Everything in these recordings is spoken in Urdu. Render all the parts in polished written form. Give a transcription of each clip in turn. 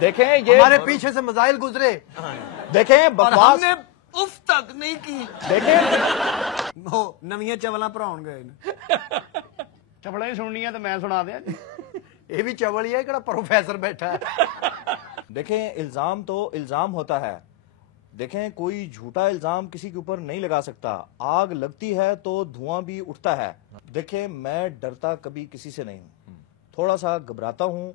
دیکھیں یہ ہمارے پیچھے سے میزائل گزرے، دیکھیں اور بکواس ہم نے اف تک نہیں کی. دیکھیں وہ نویاں چولاں پڑھاؤن گئے نے. چپڑا ہی سننی ہے تو میں سنا دیا جی. یہ بھی چوڑ ہی ہے کہ پروفیسر بیٹھا ہے. دیکھیں الزام تو الزام ہوتا ہے. دیکھیں کوئی جھوٹا الزام کسی کے اوپر نہیں لگا سکتا. آگ لگتی ہے تو دھواں بھی اٹھتا ہے. دیکھیں میں ڈرتا کبھی کسی سے نہیں ہوں، تھوڑا سا گھبراتا ہوں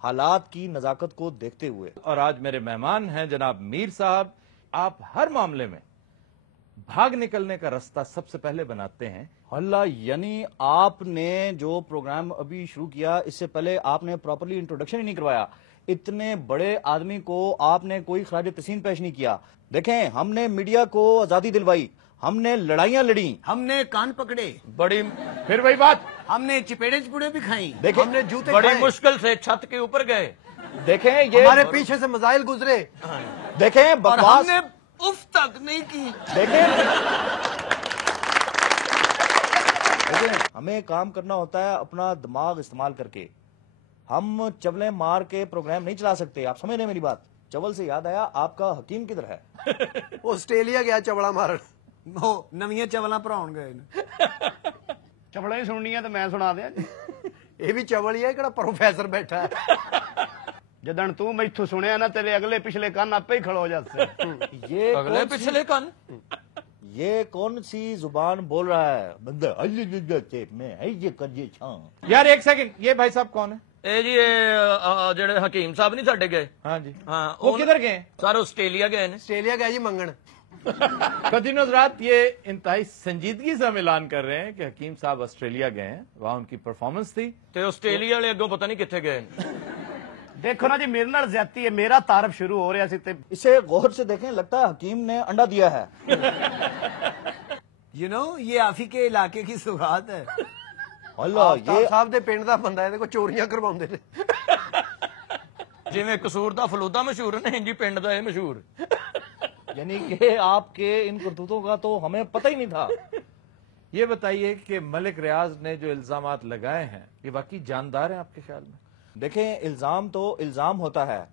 حالات کی نزاکت کو دیکھتے ہوئے. اور آج میرے مہمان ہیں جناب میر صاحب. آپ ہر معاملے میں بھاگ نکلنے کا راستہ سب سے پہلے بناتے ہیں. اللہ، یعنی آپ نے جو پروگرام ابھی شروع کیا اس سے پہلے آپ نے پراپرلی انٹروڈکشن ہی نہیں کروایا. اتنے بڑے آدمی کو آپ نے کوئی خراج تحسین پیش نہیں کیا. دیکھیں ہم نے میڈیا کو آزادی دلوائی، ہم نے لڑائیاں لڑیں. ہم نے کان پکڑے، بڑی پھر وہی بات، ہم نے چپیڑے چپڑے بھی کھائیں. دیکھیں ہم نے جوتے بڑی کھائے. مشکل سے چھت کے اوپر گئے. دیکھیں یہ ہمارے پیچھے سے میزائل گزرے. دیکھیں اور ہم بکواس نے اف تک نہیں کی. دیکھیں ہمیں کام کرنا ہوتا ہے اپنا دماغ استعمال کر کے. ہم چولیں مار کے پروگرام نہیں چلا سکتے. آپ سمجھ رہے ہیں میری بات؟ چول سے یاد آیا، آپ کا حکیم کدھر ہے؟ وہ آسٹریلیا گیا چوڑا مارن. وہ نویاں چولاں پڑھاؤن گئے نے. چپڑا ہی سننی ہے تو میں سنا دیا جی. یہ بھی چوڑ ہی ہے کہ پروفیسر بیٹھا ہے. جدن تو میتھوں سنیا نا تیرے اگلے پچھلے کان آپ ہی کھڑو جاتے. یہ اگلے کون سی- پچھلے کن یہ کون سی زبان بول رہا ہے بندہ؟ میں یہ کجے چھاں. یار ایک سیکنڈ، یہ بھائی صاحب کون ہے؟ اے جی جڑے حکیم صاحب نہیں ساڈے گئے. ہاں جی، ہاں وہ کدھر گئے؟ سارے آسٹریلیا گئے نے. آسٹریلیا گیا جی منگن. قدیم حضرات، یہ انتہائی سنجیدگی سے ہم اعلان کر رہے ہیں کہ حکیم صاحب آسٹریلیا گئے ہیں. وہاں ان کی پرفارمنس تھی. تے آسٹریلیا والے اگوں پتہ نہیں کتنے گئے نے. دیکھو نا جی میرے نال زیادتی ہے، میرا تعارف شروع ہو رہا سی تے اسے غور سے دیکھیں، لگتا ہے حکیم نے انڈا دیا ہے. یو نو یہ آپ ہی کے علاقے کی سوغات ہے. اللہ، آفتاب یہ صاحب دے پنڈ دا بندہ ہے، چوریاں کرواؤندے نے. جویں قصور دا فلودا مشہور ہے جی پنڈ دا یہ مشہور. یعنی کہ آپ کے ان کرتوتوں کا تو ہمیں پتہ ہی نہیں تھا. یہ بتائیے کہ ملک ریاض نے جو الزامات لگائے ہیں یہ واقعی جاندار ہیں آپ کے خیال میں؟ دیکھیں الزام تو الزام ہوتا ہے.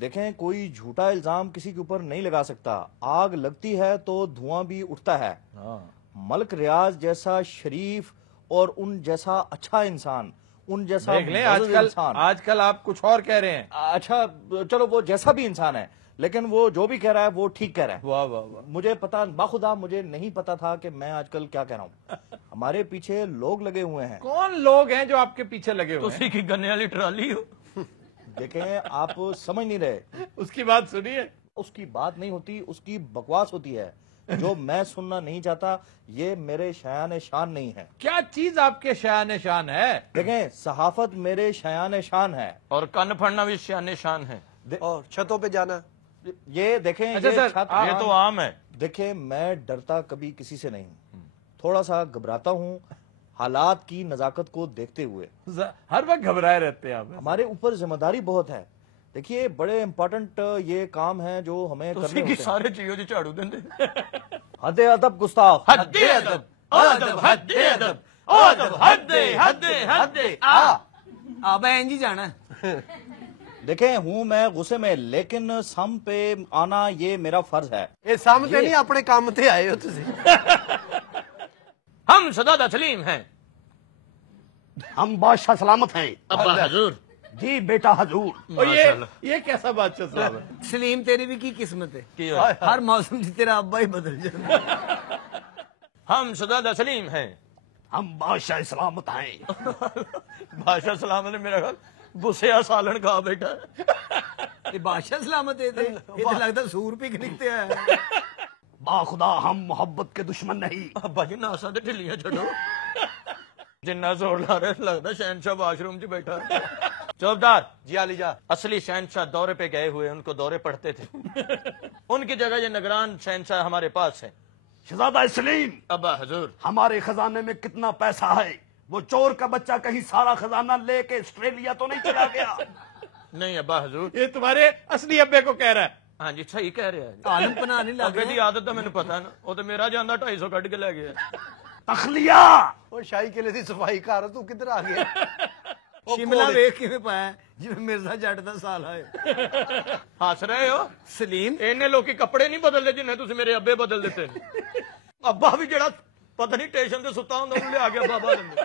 دیکھیں کوئی جھوٹا الزام کسی کے اوپر نہیں لگا سکتا. آگ لگتی ہے تو دھواں بھی اٹھتا ہے. ملک ریاض جیسا شریف اور ان جیسا اچھا انسان، ان جیسا دیکھ لیں معزز انسان. آج کل آپ کچھ اور کہہ رہے ہیں. اچھا چلو، وہ جیسا بھی انسان ہے لیکن وہ جو بھی کہہ رہا ہے وہ ٹھیک کہہ رہا ہے. واہ واہ واہ. مجھے پتا باخدا مجھے نہیں پتا تھا کہ میں آج کل کیا کہہ رہا ہوں. ہمارے پیچھے لوگ لگے ہوئے ہیں. کون لوگ ہیں جو آپ کے پیچھے لگے ہوئے ہیں؟ تسی کی گنے والی ٹرالی ہو. دیکھیں آپ سمجھ نہیں رہے. اس کی بات سنیے. اس کی بات نہیں ہوتی، اس کی بکواس ہوتی ہے. جو میں سننا نہیں چاہتا یہ میرے شایان شان نہیں ہے. کیا چیز آپ کے شایان شان ہے؟ دیکھیں صحافت میرے شایان شان ہے. اور کن پھڑنا بھی شان شان ہے. اور چھتوں پہ جانا. یہ دیکھیں اچھا یہ سر، چھت- یہ تو عام ہے. دیکھیں میں ڈرتا کبھی کسی سے نہیں ہوں، تھوڑا سا گھبراتا ہوں حالات کی نزاکت کو دیکھتے ہوئے. ہر وقت گھبرائے رہتے ہیں آپ. ہمارے اوپر ذمہ داری بہت ہے. دیکھیے بڑے امپورٹنٹ یہ کام ہیں جو ہمیں کرنے تسی کی ہوتے ہیں. سارے چیزوں دی جھاڑو دیندے. حد ادب گستاخ. حد ادب ادب حد ادب ادب حد حد حد آپ این جی جانا ہے. دیکھیں ہوں میں غصے میں، لیکن سم پہ آنا یہ میرا فرض ہے. یہ سامنے نہیں اپنے کام تے آئے ہو تسی. ہم سداد سلیم ہیں. ہم بادشاہ سلامت ہیں. ابا حضور. جی بیٹا حضور. اور یہ کیسا بادشاہ صاحب ہے؟ سلیم تیری بھی کی قسمت ہے، کی ہوئی؟ ہر موسم جی تیرا ابا ہی بدل جاتا. ہم سداد سلیم ہیں. ہم بادشاہ سلامت ہیں. بادشاہ سلام نے میرا خیال بسیا سالن کھا بیٹھا. یہ بادشاہ سلامت ہے تے، یہ تو لگتا سور پکنک تے آیا. باخدا ہم محبت کے دشمن نہیں. ابا جی ناسا تے ڈھلیاں چھڈو. جنہ زور لا رہے لگتا شہنشاہ واش روم چ بیٹھا. چوبدار جی علی جا. اصلی شہنشاہ دورے پہ گئے ہوئے، ان کو دورے پڑھتے تھے. ان کی جگہ یہ نگران شہنشاہ ہمارے پاس ہے. شہزادہ سلیم، ابا حضور. ہمارے خزانے میں کتنا پیسہ ہے؟ وہ چور کا بچہ کہیں سارا خزانہ لے کے آسٹریلیا تو نہیں چلا گیا؟ نہیں ابا حضور. یہ تمہارے اصلی ابے کو کہہ رہا ہے. ہاں جی صحیح کہہ رہے ہیں. عالم پناہ نہیں لگ ابے دی رہا. عادت تو مینوں پتا نا، وہ تو میرا جانا 250 کٹ کے لے گیا. تخلیہ. وہ شاہی قلعے دی صفائی کر تو کدھر آ گیا؟ ਸ਼ਿਮਲਾ ਵੇਖ ਕਿਵੇਂ ਪਾਇਆ ਜਿਵੇਂ ਮਿਰਜ਼ਾ ਜੱਟ ਦਾ ਸਾਲ ਹੈ। ਹੱਸ ਰਹੇ ਹੋ? ਸਲੀਮ ਇੰਨੇ ਲੋਕੀ ਕੱਪੜੇ ਨਹੀਂ ਬਦਲਦੇ ਜਿੰਨੇ ਤੁਸੀਂ ਮੇਰੇ ਅੱਬੇ ਬਦਲ ਦਿੱਤੇ ਨੇ। ਅੱਬਾ ਵੀ ਜਿਹੜਾ ਪਤਾ ਨਹੀਂ ਸਟੇਸ਼ਨ ਤੇ ਸੁੱਤਾ ਹੁੰਦਾ ਉਹਨੂੰ ਲਿਆ ਕੇ ਅੱਬਾ ਬਦਲ ਦਿੰਦੇ।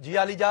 ਜੀ ਆਲੀ ਜਾ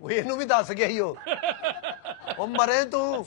ਉਹ ਇਹਨੂੰ ਵੀ ਦੱਸ ਗਿਆ ਹੀ ਉਹ ਮਰੇ ਤੂੰ।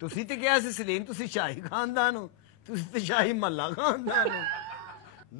ਤੁਸੀਂ ਤੇ ਕਿਹਾ ਸੀ ਸਲੀਮ ਤੁਸੀਂ ਸ਼ਾਹੀ ਖਾਨਦਾਨ ਹੋ, ਤੁਸੀਂ ਤੇ ਸ਼ਾਹੀ ਮੱਲਾ ਖਾਨਦਾਨ ਹੋ।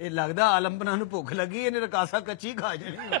ਇਹ ਲੱਗਦਾ ਆਲਮਪਨਾ ਨੂੰ ਭੁੱਖ ਲੱਗੀ ਇਹਨੇ ਰਕਾਸਾ ਕੱਚੀ ਖਾ ਜਾਣੀ।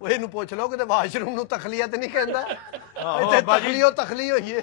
ਉਹ ਇਹਨੂੰ ਪੁੱਛ ਲਓ ਕਿਤੇ ਵਾਸ਼ਰੂਮ ਨੂੰ ਤਖਲੀਆ ਤੇ ਨਹੀਂ ਕਹਿੰਦਾ। ਇੱਥੇ ਅੱਬਾ ਜੀ। ਤਖਲੀਓ ਤਖਲੀ ਹੋਈ ਹੈ।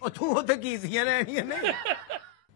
ਉਹ ਤੂੰ ਉੱਥੇ ਕੀਸੀਆਂ ਲੈਣੀਆਂ ਨੇ।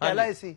ਪਹਿਲਾ ਸੀ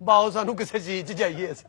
ਬਾਓ ਸਾਨੂੰ ਕਿਸੇ ਚੀਜ਼ 'ਚ ਜਾਈਏ ਅਸੀਂ।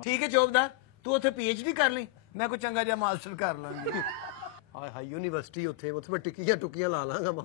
ਠੀਕ ਹੈ ਚੌਬਦਾਰ ਤੂੰ ਉੱਥੇ ਪੀਐਚਡੀ ਕਰ ਲਈ, ਮੈਂ ਕੋਈ ਚੰਗਾ ਜਿਹਾ ਮਾਸਟਰ ਕਰ ਲਾਂਗੀ। ਹਾਏ ਹਾਏ ਯੂਨੀਵਰਸਿਟੀ ਉੱਥੇ ਮੈਂ ਟਿੱਕੀਆਂ ਟੁੱਕੀਆਂ ਲਾ ਲਾਂਗਾ ਮਾਂ।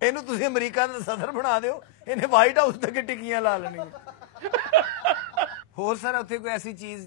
ਇਹਨੂੰ ਤੁਸੀਂ ਅਮਰੀਕਾ ਦਾ ਸਦਰ ਬਣਾ ਦਿਓ, ਇਹਨੇ ਵਾਈਟ ਹਾਊਸ ਤੱਕ ਟਿੱਕੀਆਂ ਲਾ ਲੈਣੀਆਂ। ਹੋਰ ਸਰ ਉੱਥੇ ਕੋਈ ਐਸੀ ਚੀਜ਼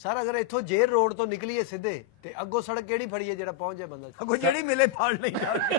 ਸਰ ਅਗਰ ਇੱਥੋਂ ਜੇਰ ਰੋਡ ਤੋਂ ਨਿਕਲੀਏ ਸਿੱਧੇ ਤੇ ਅੱਗੋਂ ਸੜਕ ਕਿਹੜੀ ਫੜੀਏ ਜਿਹੜਾ ਪਹੁੰਚ ਜਾਏ ਬੰਦਾ। ਅੱਗੋਂ ਜਿਹੜੀ ਮਿਲੇ ਫੜ ਲਈ ਜਾਵੇ।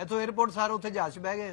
ਇੱਥੋਂ 에어ਪੋਰਟ ਸਾਰੇ ਉੱਥੇ ਜਹਾਜ਼ 'ਚ ਬਹਿ ਗਏ।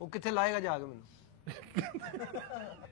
ਉਹ ਕਿੱਥੇ ਲਾਏਗਾ ਜਾ ਕੇ ਮੈਨੂੰ?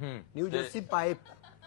New jersey pipe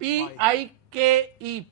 PIKE।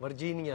Virginia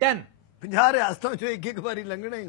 10। 50 ਰਿਆਸਤਾਂ ਚੋਂ ਇੱਕ ਇੱਕ ਵਾਰੀ ਲੰਘਣਾ ਹੀ।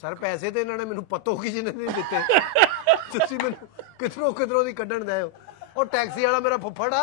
ਸਰ ਪੈਸੇ ਤੇ ਇਹਨਾਂ ਨੇ ਮੈਨੂੰ ਪਤੋ ਕੀ ਜਿਹਨੇ ਨਹੀਂ ਦਿੱਤੇ। ਤੁਸੀਂ ਮੈਨੂੰ ਕਿਧਰੋਂ ਦੀ ਕੱਢਣ ਦੇ ਹੋ। ਉਹ ਟੈਕਸੀ ਵਾਲਾ ਮੇਰਾ ਫੁੱਫੜ ਆ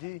ਜੀ।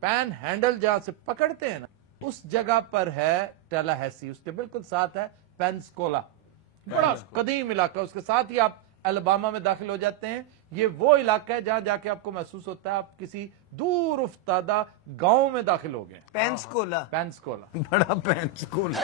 پین ہینڈل جہاں سے پکڑتے ہیں نا اس جگہ پر ہے ٹیلاہیسی، اس کے بالکل ساتھ ہے پینسکولا، بڑا قدیم علاقہ، اس کے ساتھ ہی آپ الاباما میں داخل ہو جاتے ہیں. یہ وہ علاقہ ہے جہاں جا کے آپ کو محسوس ہوتا ہے آپ کسی دور افتادہ گاؤں میں داخل ہو گئے. پینسکولا، پینسکولا بڑا پینسکولا.